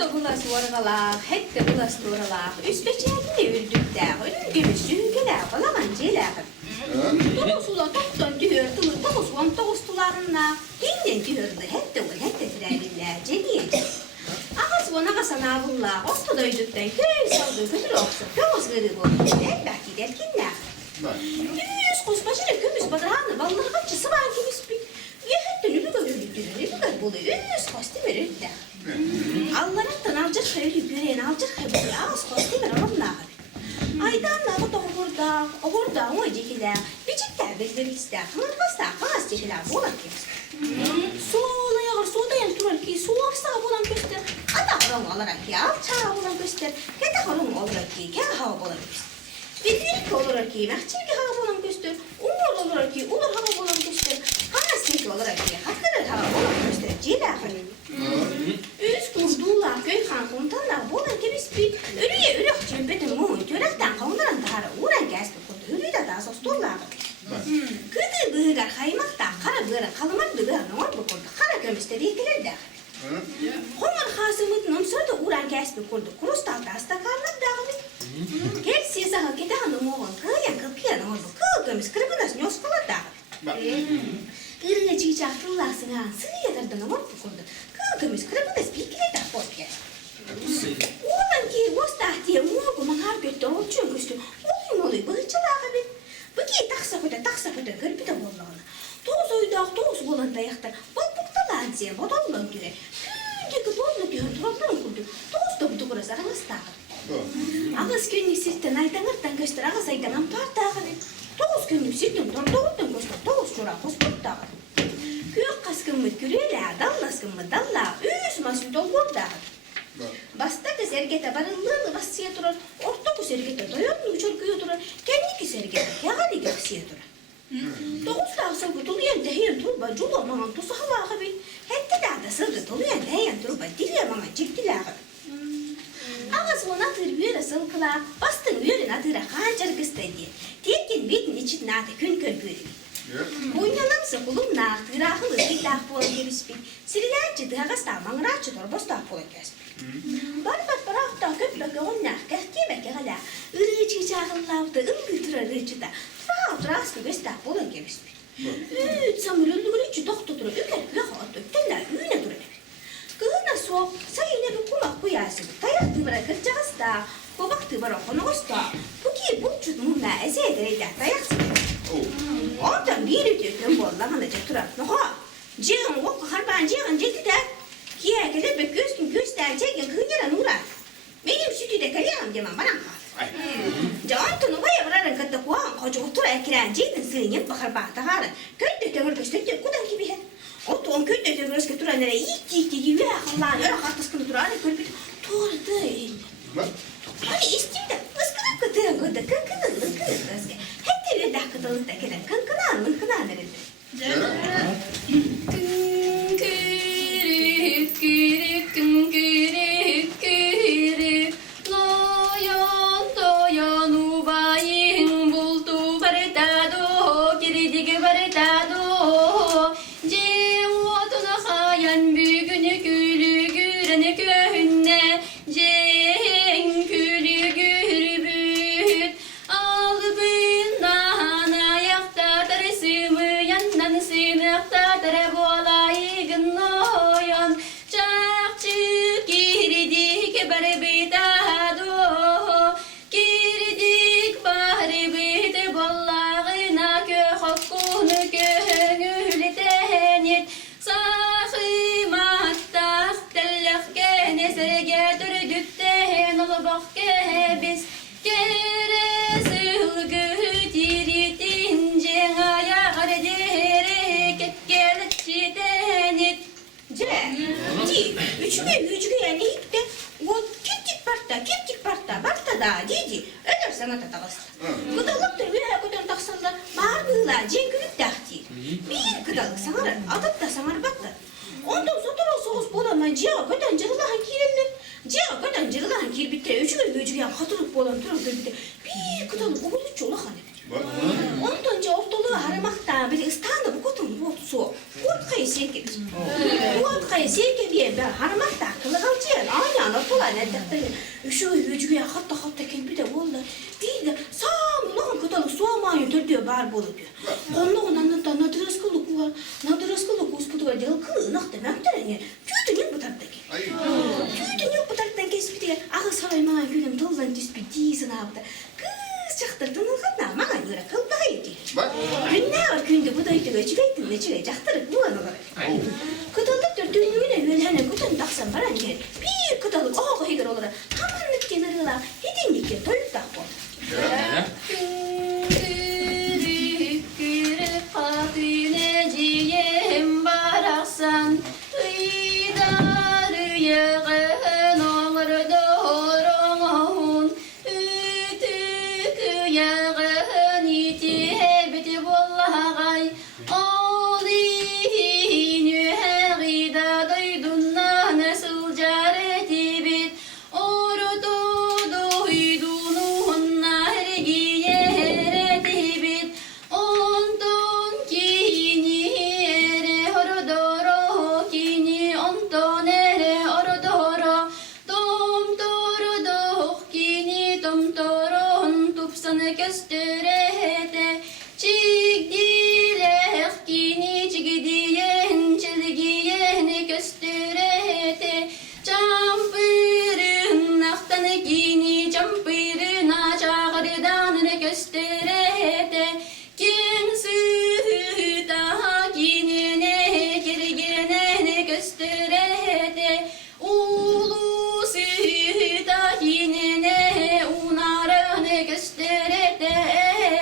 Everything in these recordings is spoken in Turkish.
Hatta bulas vargalak, hatta bulas duralak. Üsbeçeğini ürdükte, ölümgümüz süngüler, balamancılar. Doğusula toptan düğür, tımır doğusulan doğustulağına. Hinden düğürdü, hatta ol, hatta fireviller, cediyen. Ağız bu nağasan ağılla, ortada öydükten köy saldı, kötür oksa, kömüz gırı bu. Elbette derkinler. Yüz kusbaşını kömüz badrağını, vallahi kaçısı var kimisi bir. Hatta nübü görüldüğünü, nübü gör bulu, yüz kosti verirdi. Allah'tan alacak hayırlı gören, alacak hayırlı ağız kosti verir onlar. Aydanla bu da orada, o cekiler, biçikler bezlerikler, hırkaslar, kağız cekiler, bolan kemizler. Soğula yağır, soğuda yan turar ki, soğuk sağ bolan göster, ata horon olarak ki, alçağı bolan göster, kete horon olarak ki, kere hava bolan göster. Bildirik olarak ki, mehçilki hava bolan göster, umur olarak ki, ulur hava bolan göster, hanaslik olarak ki, hakkıdır hava bolan göster, ciler hanım. Üz kurduğlar, köy kan komutanlar bolan kemiz bir, ölüye ölü cümbetin muğun, törekten kavunların dağırı, uğran gelsin kurdu, ölüyü de daha sosturlar. Kıdı bığıgar kaymaktan, kara bığıra kalımak bığıra ne oldu kurdu, kara kömüste deykiler de. Homur hasımıdın ömsörde uğran gelsin kurdu, kurustalda astakarlar dağılır. Gel size hakede hanım oğun, kıyan kılkıyan oldu, kıl kömüz kırpıdas nyoskalar dağılır. Irıya çiğçaktırlarsın ha, sığ yatırdın oldu kurdu, kıl kömüz kırpıdas bilgiler de bot gel. Oğlan ki vostah diye muğu mağar götte olçun küstü, oğlum oluy bığırçılağı bir. Bıki taksa köte kırpıda bollağına. Toğuz oydağ, toğuz bolan dayaktar, balbukta lan sen, bodollan göre. Kündeki dollu diyor, turaplarım kurdu, toğuz da budu burası ağız dağır. Ağız günlük sirtten aydan ırttan göster, ağız aydan ampar dağır. Toğuz günlük sirtten doğrudun göster, toğuz çorak hosput dağır. Kök kaskın mı küreyle, dallaskın mı dalla, üz masul dolgur dağır. Basta kız ergete barınlığını vasıya durur, orta kız ergete doyonlu uçurkuyu durur, kendi kız ergete yağali göksiye durur. Doğuz dağısan kutuluyan dehiyen turba, cula maman tusu halağı bil, hette dağda sırgı tuluyan dehiyen turba, diliye maman ciktilağı. Ağız bu natır büyüre sılkıla, bastın büyüre natıra kancar kıstaydı. Tekin bitin için natı kün büyüre. Boynanamsa kulum nahtı, rahılı bir dağ boğun gebispi. Sirilerci dağız dağman raçı torbos dağ boğun gebispi. Barbat baraqta köplöke onna, kahkebeke gala, ırı çiçağıllağıda, ılgıtıra rıçıda, fağıt raskı göstağ boğun gebispi. Üt samırıllığın içi doktutura, üker yahat ökteller, üyne durur. Kığına soğuk, sayına bir kumak kuyası, tayaktı bıra kırcağız da, kobaktı bıra konuğuz da, bu ki bulçut mumla eze edereyde tayaksın. Ondan bir ötüyken bollağına catıra, noha, cığın oku harban cığın cetide, kiye gelir be gösterecek kıyıran uğrar. Benim sütü de kalıyam demem bana kal. Cantını vaya vararın katta kuağın, koca otura ekiren ceydin sığınıp bakar bahtaharın, köyde temir gösterdi kudan gibi her. Otuğun köyde temir gösterdi nereye ilk gibi Allah'ın öyle hartaskını duranı körpüdü, doğru değil. Hani istimde ıskırıp kıtırın kıda kınkının lınkının ıskı. Hep de bir dakikalıkta gelen kınkınan lınkınan verildi. Kırık Loyan ubayın buldu baritado, geridik baritado. Cevotuna hayan büyüğünü gülü güreni köyüne, külü gürbüt. Albından ayakta tarısımı yandan sınıfta tarı bolayıgın loyan. Çakçık girdik barbitado, girdik barbit bollağına köhakkunu köhüngülü tenit. Sahımattak tellahkene serge dürdükten olubakke biz. Kere sılgı diritince ayar derek etkelik tenit. Üçüge yani hiç de o kiptik parta da dedi. Öder sana tatavasta. Kıdalıktır bir ayakodan taksanlar bağırgılar cenkülük dahti. Bir kıdalık sanar, atıp da sanar baktı. Ondan sonra soğuz bolanman ciğa köden cırılahan kirenler. Ciğa köden cırılahan kirbitte üçüge hatırlık bolan turul kirbitte. Bir kıdalık oğlu çoğulu hanım. Ondan ortalığı haramakta bir ıstanda bu kutun bu su. Ortkayı serkebir. Bu ortkayı serkebiye bir haramakta kılıgalcıyan anyan neddekte şu yücüye hatta kelbi de valla bir de sağ ulan kutalı soğamayı tördüyor bar bolu diyor. Onunla nadırıskılık uspuduğa del kılığınak demektir yani. Tüytün yok bu tarttaki. Tüytün yok bu tarttan kesip diye ağı saray bana gülüm toldan dispü değilsin ağabda. Kız çaktırdın ılgınlar bana göre kıldığa yedi. Günne var günde bu da yedi göçübeytin ne çıgay çaktırıp bu anılar. Kıtalıktır düğününe yönhene kutan taksan baran yer. Bir kıtalık ağa higar olarak hamanlık kenarıla hedinlik toyup tak bol. Kadineciyem baraksan Iydar yağın olur doğrun Ütük yağın iti hebti bollagay Olin yühegida doydunna nasıl careti bit Ordu doydunu hergiye hereti bit Onton kini ere horodoro kini onton ere orodoro Tom toro doh kini tom toron tupsanı gösterete Çigdileh kini çigdiyen çilgiyen gösterete Campırın aktanı kini campırın açağırdan gösterete Kim süta kinine kirgene gösterete Ulu süta kinine unarını gösterete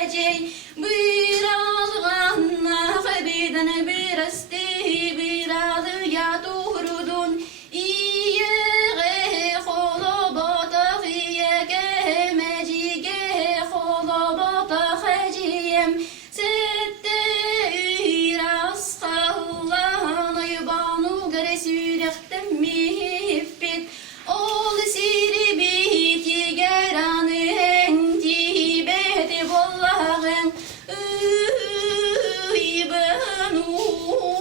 Ecey biraz ganna birden biraz biraz ya doğrudun İye kolo bata fiyege mecige kolo bata heciyem Sette üras kallanı banu gresürekten mihbit Ol siri biti geranı enti beti bollağın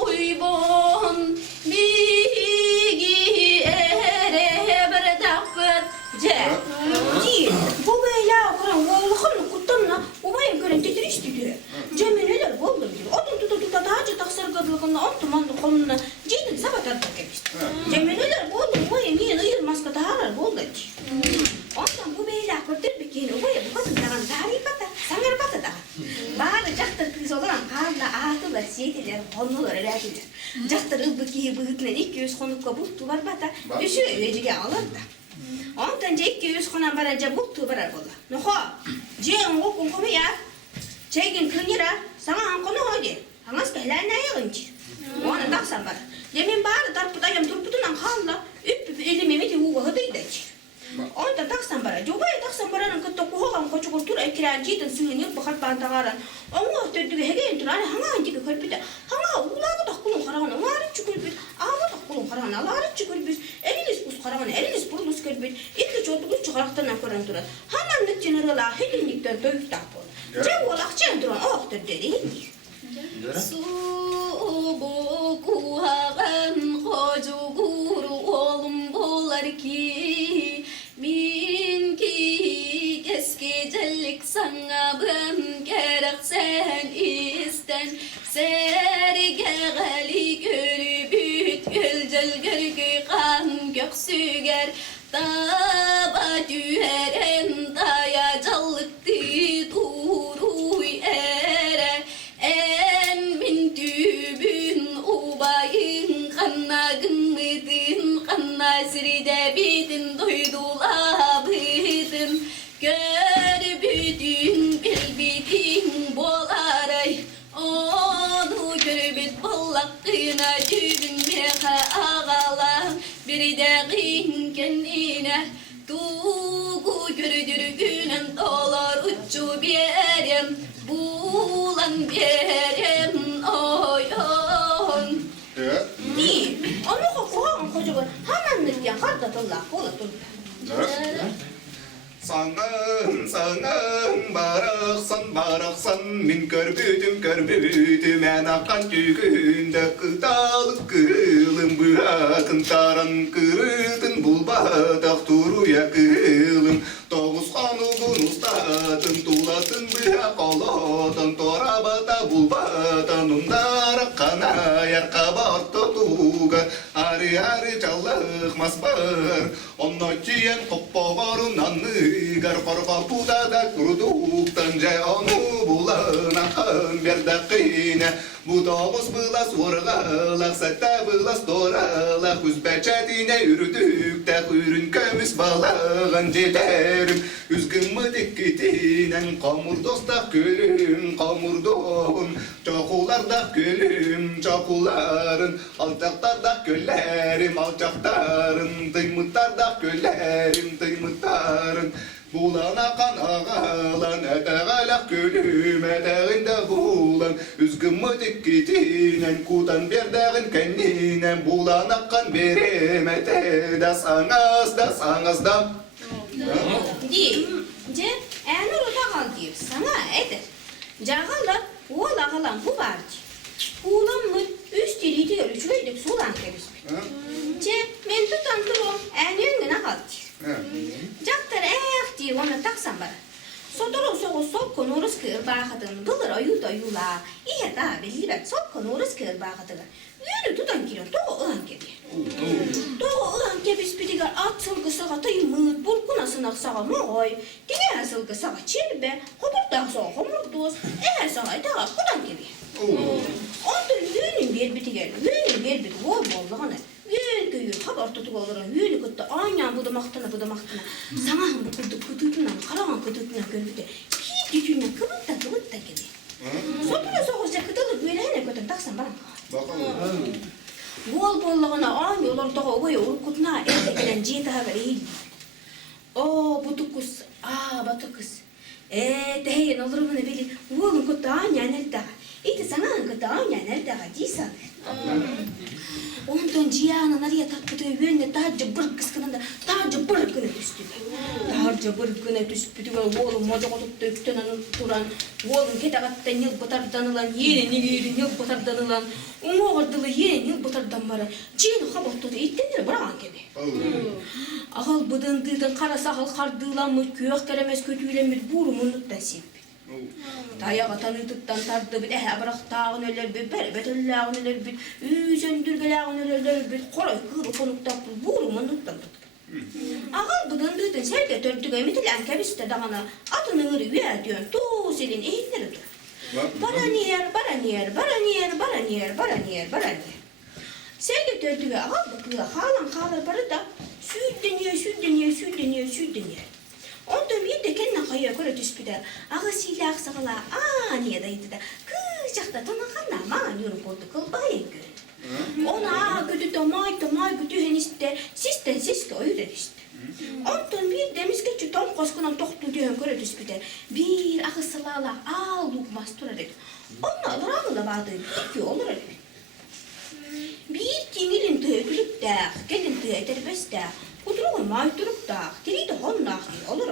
Uyban bigi ere bir dakır Değil. Bu böyle kuran vallahi kutanla ubayım gören tetriş diyor. Cemileler oldu diyor. Odun tuta daha taksar gırlığına ottumanlı koluna cidden sabatar takmıştı. Cemileler oldu ubayım yine ayırmazka daha oldu diyor. Ondan bu böyle kurtar bir kere ubayım bu kadın dağın tarihi bata. Sangar bata da. Bağırı caktır kız olan karla ağıtılar siyetiler konular erediler. Caktır ılbıki bıhıtlar 200 konuk kabuk var bata. Düşü öğeciye alır da. Ondan 200 konan barınca buktu barar bolla. Nuho, ciğen okun komu ya. Çekin kınıra, sana ankonu hoydi. Hangas behler ne yağınç. Ona taksan bar. Demin bağırı tarpıdayım turputundan kalla. Üp elimi meti huva hıdıydı. Onda taksan bara. Jobaya taksan baranın kıtta kuhoğam koçu kultur ekran cidden suyun yıl bakar pantağaran. Onu ötürdüğü hegen turane hanga antika körpüde. Hanga ulağı da kulun karağına varıp çıkırpüt. Ağabey da kulun karağına alarıp çıkırpüt. Eliniz buz karağına eliniz burulus körpüt. İtli çoğutluk çıkaraktan koran turan. Hamanlık generala hedinlikten dövüp tapol. Cevolak çenduran oğdur dedi. Su boku hagan kocu guru oğlum bolar ki Min ki keski cellik sana ben gerek sen isten Serge gali görübüt gölcel görgü kan göksüger Taba düheren daya callıktı duru ere En min tübün ubayın kannagın mıdın Kannasride bitin doydula bıdın Gör bütün bilbidin bolaray Onu görbüt bollakına düğün meha ağalan Bir de gın kendine Tuğu gördürgünen dolar uçu berem Bulan berem oy on Değil. Onu kuhoğam kocuğun hamanlık ya karda tollak ola turda. Sangın sangın bara барақсан, мен көрбүдім, ән аққан түйгінді қыталық кылым, бұратын таран кырытын, бұл батақ тұруя кылым, тоғыз қануғын ұстатын, тулатын бұя қолотын, торабата бұл бatan, ұндары қанайар қабатты туға, ары жалықмас бар, онна тиен қоппағарын анныгар, қорға пудада күрдуқтан, жай оны бұлан ақын берді қине, bu doğuz bılas vurğalaq, sətdə bılas doralaq, üz bəcədinə yürüdük də ürün kömüs balağın cederim, üzgün mıdık gitinen, qamur dostaq gülüm, qamur doğun, çoxulardaq gülüm, çoxuların, alçaqdardaq göllərim, alçaqdarın, dıymıtardaq göllərim, dıymıtların, bulan akan ağalan, eteğalak gülüm, eteğinde bulan, üzgün mıdık gitinen, kudan berdeğin kendinen, bulan akan berem, etede sanaz da. Deyim, әнір отағал deyip sana eder. Жағалda ол ағалан bu var ki. Ulan mı üsteli diyor, üçüydük sulan kebismi. Men tutan durum, әні öngüne kal deyir. Jaktar diye onu taksan bara. Sodoro soğu sokko norus kır bağıdın, bılır ayuda yula. İyi da belli bet sokko norus kır bağıdın. Yönü tutan kiron, doğu ığın gibi. Doğu ığın kebis bidigar at sılgı sağa taymıt, burkuna sınaq sağa moğoy. Dine sılgı sağa çelbe, hoburdağ sağa homurdoz, eğer sağa dağa kudan gibi. Ondan yönün bir bitiger, yönün bir bit vol bollağını. Yön köyü haber tutuk olur, yönü kıttı aynen budamaktına. Sanağın bu kıtıtından, karağın kıtıtından görüldü. Hiç dükünden kıvıtta gibi. Sonra soğuzca kıtılır böyle hene kötün taksan bana. Bakalım. Vol bollağına aynı olur dağı oya urkutuna elde gelen ciyete haber eğil. Bu kız, batı kız. Deheyen olur bunu bilir. Volun kıttı aynen el dağı. İti sanağın kıttı aynen el dağı deysan. Ondan cihanın araya takıdığı yönüne tacı bir kıskınında tacı bir kına düştü. Tacı bir kına düştü ve oğlum moca kotup döktünen turan, oğlum ketagatta yıl batardanılan, yerin yıl batardanılan, oğurdılı yerin yıl batardan bara, cihanı habartıdı ittenleri bırağın gibi. Ağal bıdındığın kara sağıl kardığılanmış, köyek keremez kötüylenmiş, burumunluk da sevip. Tayağı tanıdıktan tardı bir bırak tağın öler bir, berbet öllağın öler bir, söndürgelağın öler bir, koray kırı konukta burumun tuttan tuttu. Ağal bıdındığın serge törtüge mitilen kebiste dağına atını ırı üye diyorsun, tuğ selin eğitleri dur. Baraniyer. Serge törtüge ağal bakıya halan kalır barı da sürdeniyor. Ondan bir de kendine kayıyor göre düşpüder. Ağı silah sağla, niyadaydı da. Kıcakta tanıkanlar mağan yürü koydu kılbayın görün. Ona götü may götü heniste, sisten siske öyle işte. Ondan bir demiş geçi tam koskuna toktu diyen göre düşpüder. Bir ağı sılala, lukmaz durar dedi. Onunla alır ağıla vardı, bir olur öyle. Bir kinilin tüyütülüp de, gelin tüyütülüp de, Kudruğun maydurup da, diri de honnağ olur.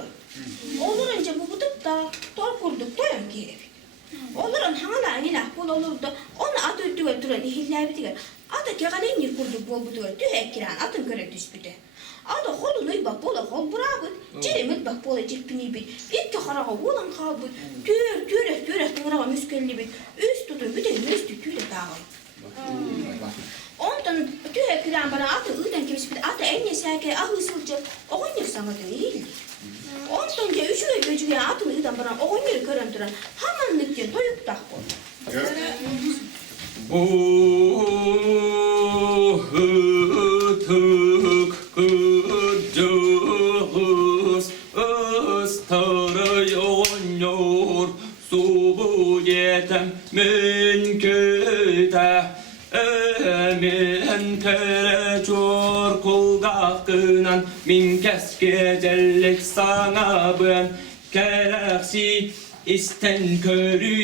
Olurunca bu budup da, torpurduk doyan ki. Olurun hala ilah bol olur da, onu at ödüğe duran ihiller bitiger. Adı kegalen yıkurduk bol buduger, tühek kiran atın göre düşbüde. Adı holun uybak bola hol bırakıd, ceremit bak bola cilpini bit. İlk harağa olan kabıd, türek nırağa müskelli bit. Üst tutun bütün üstü tüyle dağıt. Ondan tühe kiran bana atı ıdan kebis bir atı enne serke ahı sılcı oğun yer sanatı iyiydi. Ondan ca üçüge göcüge atın ıdan bana oğun yeri körün duran hamanlık diye doyup dağ bol. Hıtık kıcağız ıstarıyor subu yetem min köte Emin tere çor kulgakınan min keskecellik sana ben kereksi isten körü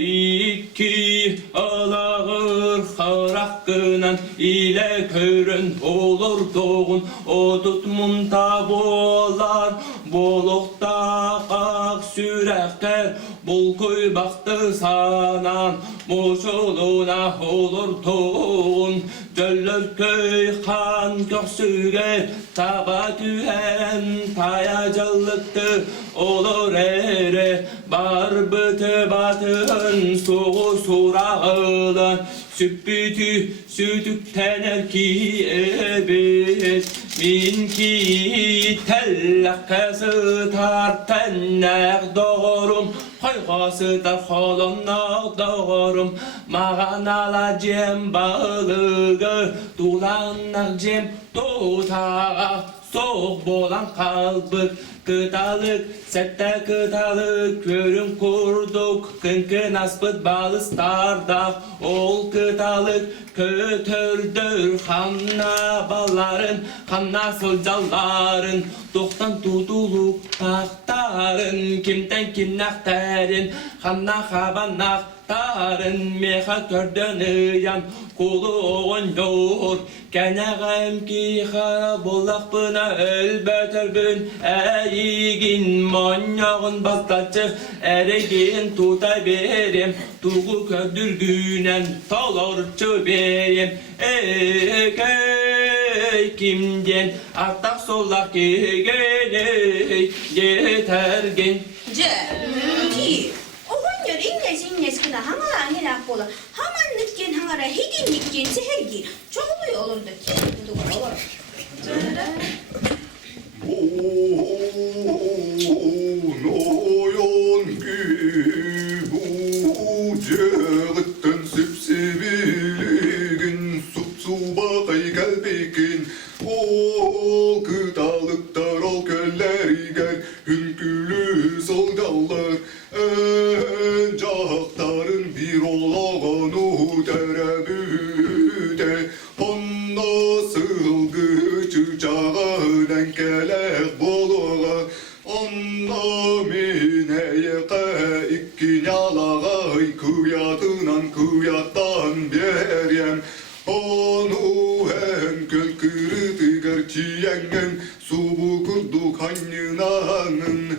iki alağır harakınan ile körün olur doğun o tutmunta bolar bolukta kak sürekter bul köy baktı sanan muşuluna olur toğun Göllör köy kan köksüge taba tühen tayacılıktı olur ere bar bıtı batın soğu surağılan sübbütü sütükten erki ebet min ki tellakası tartennek doğrum Haygası da holonnak doğrum Mağan alacağım balığı Dulannak cem tutağa Soğuk bolan kalbık Kıtalık, sette kıtalık Körün kurduk Kınkın aspıt balıstarda Ol kıtalık kötürdür Hanna balların Hanna sılcalların Doktan tutuluk tahtarın Kimden kim naktarın Hanna haban naktarın Meha kördön yan Kuluğun yor Kenağım ki harabulak buna elbeter gün Eğigin manyağın bastaçı Eregin tuta berim Tuğu kördürgünen Talorçu berim Ey kimden Atak solak geley Yetergin Ki, oğun yor innes kına hangara helak bola. Haman nitken hangara hidin nitken sehergi. Çoğuluyor olurdu ki. Noyon bu cığıttın süpsiviligin Supsubakay kalbikin Ol kıtalıktar ol kölleri gel Hünkülü soldallar Encaktarın bir olağanu terebüde Onna sılgıcı çağınen kelek boluğa Onna mineye ikkin yalağay Kıyatınan kıyattan beriyem Onu hem köl kırıtı gerçiyengen Subu kurduk hanyınanın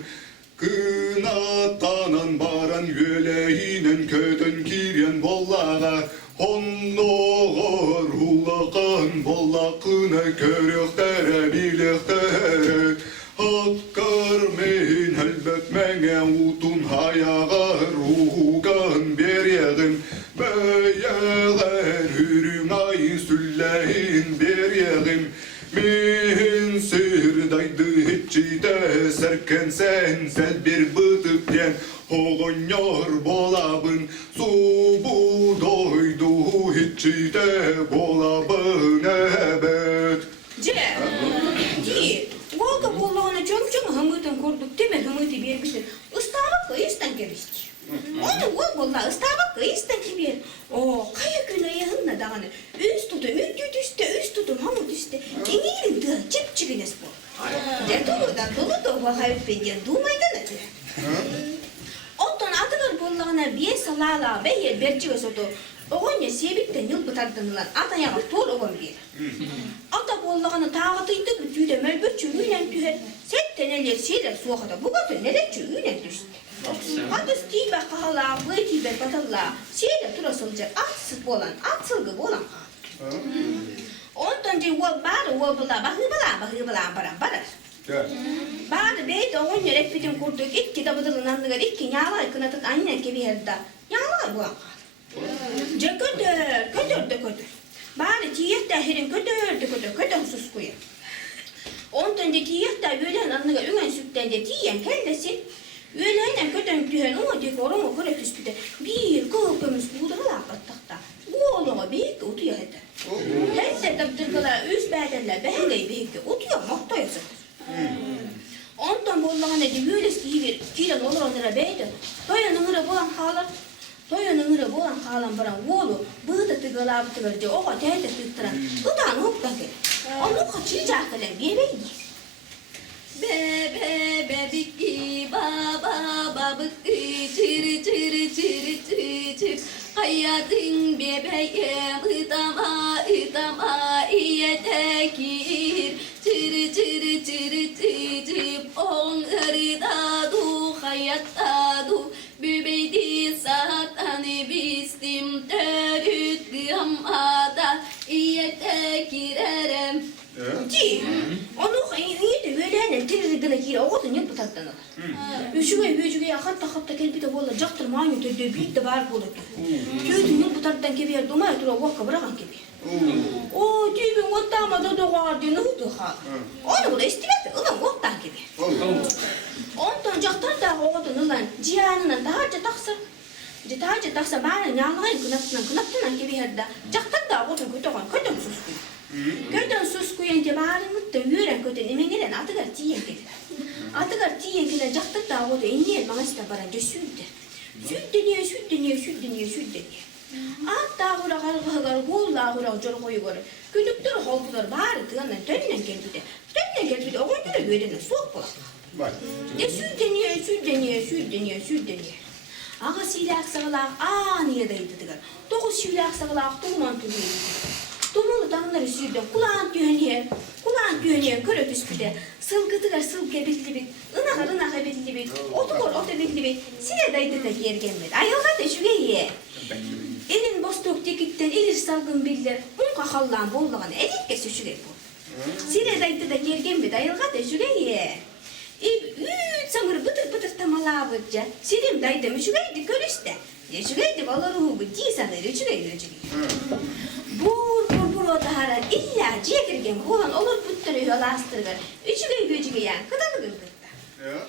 Kınatanan baran yüleğinen kötön kiryen bollağa Onnoğor hulakan bollakına körüktere bilektere Hakkar men elbet menge utun hayağar ruhugan beryeğin Beyeğer hürün ay süllehin beryeğim Min sirdaydı hiççi de serken sen bir bıtıkken Hoğunyor bolabın subu doydu hiççi de bolabın ebet Ki, Volga bollağına çöm hımıtın kurduk deme hımıtı bergisi. Istabak kıyıstan gelişti. Onu vol bolla ıstabak kıyıstan kiber. O kaya güneye hınna dağını. Üst tutum, üst tutum hamut üstte. Emirin dığı çıp çıgınes bol. Dertoludan dolu hayıp benden dumaydan adı. Ottan atılar bollağına biye salala ve yer berci gösodu. Oğunya sebitten yıl bıtardınlar. Atan yağı tol oğun bir. Ata bollağını tağıtıydı bu tüyde melbet çürüyle tüher. Setten eller şeyler soğukada bu kadar neler çürüyle düştü. Adı stibe kahala, bıtibe batalla. Şeyler turasılca atsız bolan, atsılgı bolan kalı. Ondan ce bağırı bahıbala barar. Bağırı beyde oğunya repidin kurduk. İkki de bıdılın andıgar, ikki yağlar kınatık aynen kebi herda. Yağlar bolan kalı. Kötür. Bari tiyet dahirin kötür suskuya. Ondan de tiyet da öğlen anlıga ümen sütten de tiyen kellesin. Öğlenen kötün tühen umadik orumu kore küspüde. Bir kıvkımız buğdağla battakta. Bu oğluma büyük otuya eder. Hette tabdırgılar üst bedenler behegey büyük otuya mahta yazır. Ondan bollağına de böyleski hivir filan olur onlara beydi. Toyanın bolan halar. Toyanın bolan halan baran oğlu bığda tıgıla tıgırca oğa teyde tıktıran gıdan hukdaki. Onu kaçıracak kalem bebeydi. Bebiki baba babıkı çır hayatın bebeğim ıtama iyetekir çır on ırda du hayat sattadu bübeydi satani bistim törüt gıhamada iyete girerem. Ci, onu iyi de böyle hani televizyon gire oğudun yok bu tatlılar. Üçüge hatta kelbi de bolla jaktırmayın ötede büyük de var bolla. Tüydün yok bu tatlıdan kebiyer domaya tura vakka bırakan kebi. O tüybün ottama da doğar diye nuhtu ha. Onu bula istimeti ulan ottan kebi. Ondan jaktar da oğudun ulan cihanına daharca taksa. Daharca taksa bana nyalğayın kınaptınan kebi herda. Jaktar da oğudun kötü suskuyu. Kötü suskuyen cebarını da yürek kötü emengelen atıgar tiyen kebi. Atıgar tiyen kele jaktar da oğudun enniyen mağasta baranca sürdü. Süt deniyor. Hatta hura kargılar, hulla hura jol koyuyor. Küçüktür halklar bari tığından dönünen gelbide. O koyduğuna göğdene soğuk bulak. Bak. De süt deniyor. Ağa silak sağlak, niye dayıdıdıgar. Dokuz silak sağlak, tuğman tüyüyor. Tumulu dağları sürdü, kulağın düğünüyor, körü püsküde. Sılgıdıgar sılgı belli bit, ınağa belli bit, otu belli bit. Sile dayıdı da yer gelmedi. Ayılga da şüge ye. Elin bostok tekitten elir salgın biller, unka hallan bollağın elikke süşüge bu. Sile dayıdı da yer gelmedi, ayılga da şüge ye. Samır bıtır tamalabıca, silim dayıdı mı şügeydi körüste. Ya şügeydi bala ruhu bu cisanları şügeydi. Bur o dahara illa ciye girgen boğan olur püttürü yol astırgar. Üçüge gücüge yan, kıdalı gırgırda. Ya.